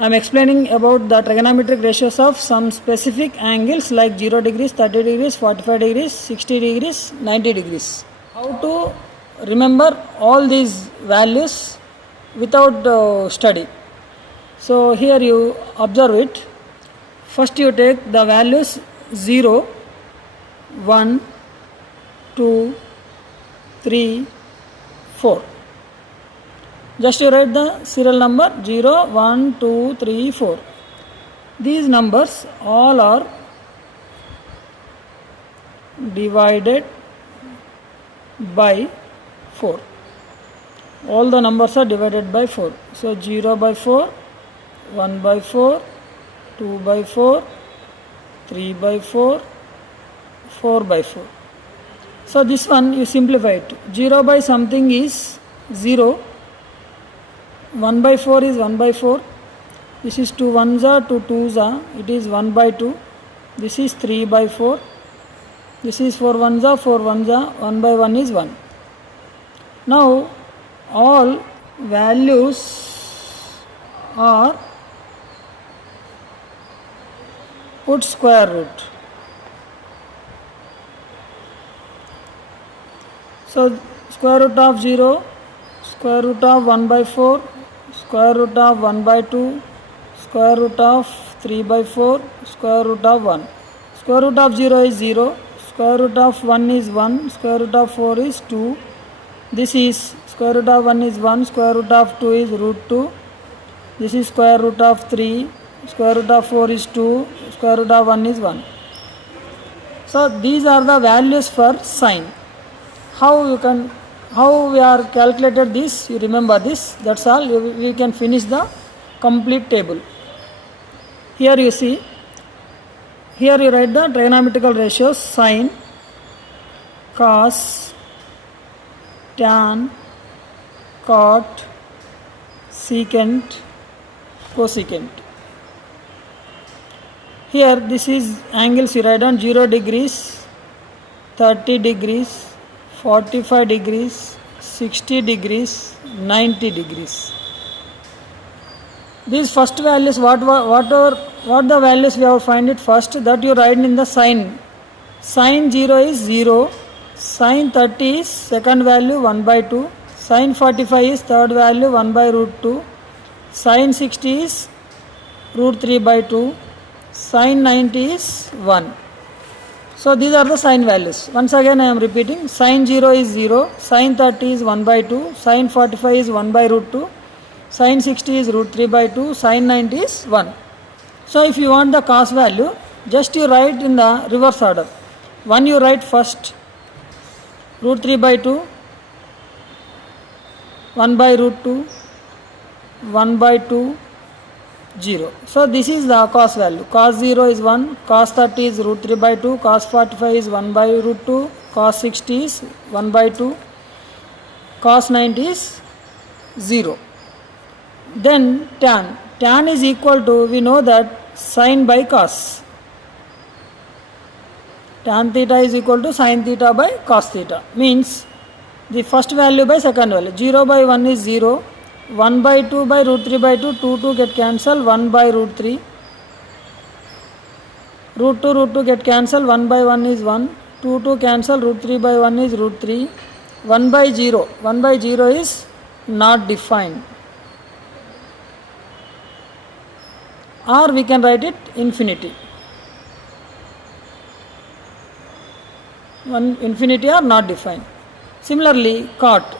I am explaining about the trigonometric ratios of some specific angles like 0 degrees, 30 degrees, 45 degrees, 60 degrees, 90 degrees. How to remember all these values without study. So here you observe it. First you take the values 0, 1, 2, 3, 4. Just you write the serial number 0, 1, 2, 3, 4. These numbers all are divided by 4. All the numbers are divided by 4. So 0 by 4, 1 by 4, 2 by 4, 3 by 4, 4 by 4. So this one you simplify it. 0 by something is 0. 1 by 4 is 1 by 4. This is 2 1s are 2 2s are. It is 1 by 2. This is 3 by 4. This is 4 1s are 4 1s are. 1 by 1 is 1. Now all values are put square root. So square root of 0, square root of 1 by 4, square root of 1 by 2, square root of 3 by 4, square root of 1. Square root of 0 is 0, square root of 1 is 1, square root of 4 is 2. This is square root of 1 is 1, square root of 2 is root 2. This is square root of 3, square root of 4 is 2, square root of 1 is 1. So these are the values for sine. How we are calculated this, you remember this, that's all. We can finish the complete table. Here you see, here you write the trigonometrical ratios: sine, cos, tan, cot, secant, cosecant. Here this is angles you write on 0 degrees, 30 degrees, 45 degrees, 60 degrees, 90 degrees. These first values, what the values we have find it first, that you write in the sine. Sine 0 is 0, sine 30 is second value 1 by 2, sine 45 is third value 1 by root 2, sine 60 is root 3 by 2, sine 90 is 1. So these are the sine values. Once again I am repeating. Sine 0 is 0, sine 30 is 1 by 2, sine 45 is 1 by root 2, sine 60 is root 3 by 2, sine 90 is 1. So if you want the cos value, just you write in the reverse order. 1 you write first, root 3 by 2, 1 by root 2, 1 by 2, 0. So this is the cos value. Cos 0 is 1, cos 30 is root 3 by 2, cos 45 is 1 by root 2, cos 60 is 1 by 2, cos 90 is 0. Then tan. Tan is equal to, we know that, sine by cos. Tan theta is equal to sine theta by cos theta. Means the first value by second value. 0 by 1 is 0. 1 by 2 by root 3 by 2, 2 get cancelled, 1 by root 3. Root 2 get cancelled, 1 by 1 is 1. 2 cancel, root 3 by 1 is root 3. 1 by 0. 1 by 0 is not defined. Or we can write it infinity. Infinity or not defined. Similarly, cot.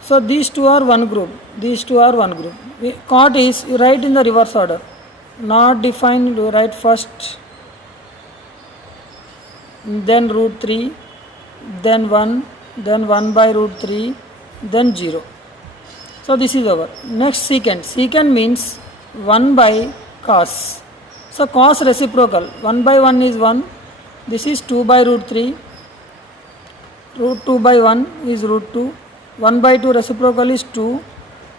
So these two are one group. These two are one group. Cot is, you write in the reverse order. Not defined, you write first, then root 3, then 1, then 1 by root 3, then 0. So this is over. Next secant. Secant means 1 by cos. So cos reciprocal. 1 by 1 is 1. This is 2 by root 3. Root 2 by 1 is root 2. 1 by 2 reciprocal is 2.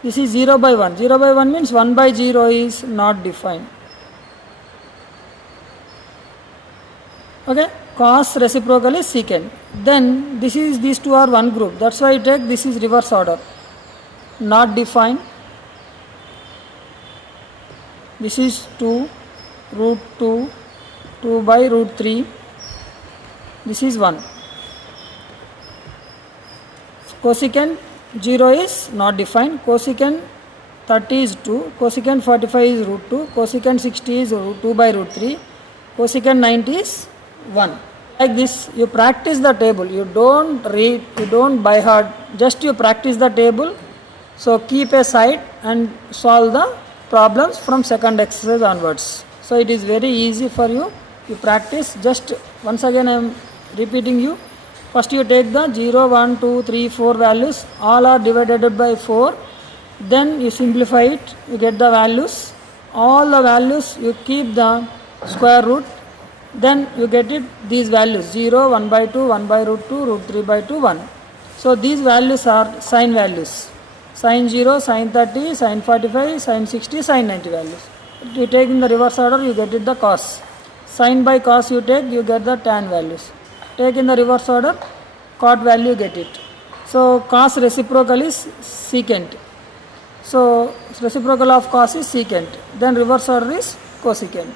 This is 0 by 1. 0 by 1 means 1 by 0 is not defined. Okay. Cos reciprocal is secant. Then these two are one group. That's why I take this is reverse order. Not defined. This is 2 root 2, 2 by root 3. This is 1. Cosecant 0 is not defined. Cosecant 30 is 2. Cosecant 45 is root 2. Cosecant 60 is root 2 by root 3. Cosecant 90 is 1. Like this, you practice the table. You don't read, you don't by heart. Just you practice the table. So keep aside and solve the problems from second exercise onwards. So it is very easy for you. You practice. Just once again I am repeating you. First you take the 0, 1, 2, 3, 4 values. All are divided by 4. Then you simplify it. You get the values. All the values you keep the square root. Then you get it these values 0, 1 by 2, 1 by root 2, root 3 by 2, 1. So these values are sine values. Sine 0, sine 30, sine 45, sine 60, sine 90 values. You take in the reverse order, you get it the cos. Sine by cos you take, you get the tan values. Take in the reverse order, cot value you get it. So cos reciprocal is secant. So reciprocal of cos is secant. Then reverse order is cosecant.